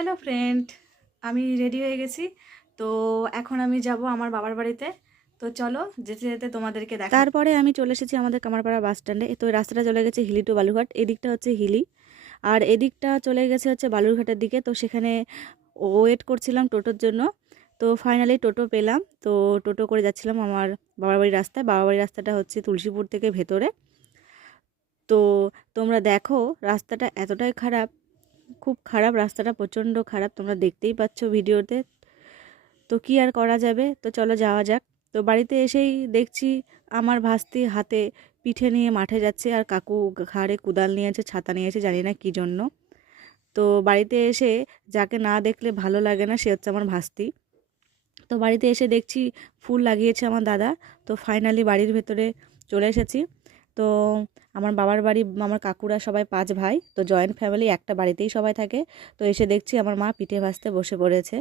Hello friend, আমি ready হয়ে গেছি। তো এখন আমি যাব আমার বাবার বাড়িতে। তো চলো যেতে যেতে তোমাদেরকে দেখাবো। তারপরে আমি চলে এসেছি আমাদের কামারপাড়া বাস স্ট্যান্ডে। তো এই রাস্তাটা চলে গেছে হিলি টু বালুরঘাট, এদিকটা হচ্ছে হিলি আর এদিকটা চলে গেছে হচ্ছে বালুরঘাটের দিকে। তো সেখানে ওয়েট করছিলাম টোটোর জন্য। তো ফাইনালি টোটো পেলাম। তো টোটো করে যাচ্ছিলাম আমার বাবার বাড়ির রাস্তায়। বাবার বাড়ির রাস্তাটা হচ্ছে তুলসীপুর থেকে ভেতরে। তো তোমরা দেখো রাস্তাটা এতটাই খারাপ, খুব খারাপ রাস্তাটা, প্রচণ্ড খারাপ, তোমরা দেখতেই পাচ্ছ ভিডিওতে। তো কি আর করা যাবে, তো চলো যাওয়া যাক। তো বাড়িতে এসেই দেখছি আমার ভাস্তি হাতে পিঠে নিয়ে মাঠে যাচ্ছে আর কাকু ঘাড়ে কুদাল নিয়েছে, ছাতা নিয়েছে, জানি না কী জন্য। তো বাড়িতে এসে যাকে না দেখলে ভালো লাগে না সে হচ্ছে আমার ভাস্তি। তো বাড়িতে এসে দেখছি ফুল লাগিয়েছে আমার দাদা। তো ফাইনালি বাড়ির ভেতরে চলে এসেছি। তো আমার বাবার বাড়ি, আমার কাকুরা সবাই 5 ভাই, তো জয়েন্ট ফ্যামিলি, একটা বাড়িতেই সবাই থাকে। তো এসে দেখছি আমার মা পিঠে ভাজতে বসে পড়েছে।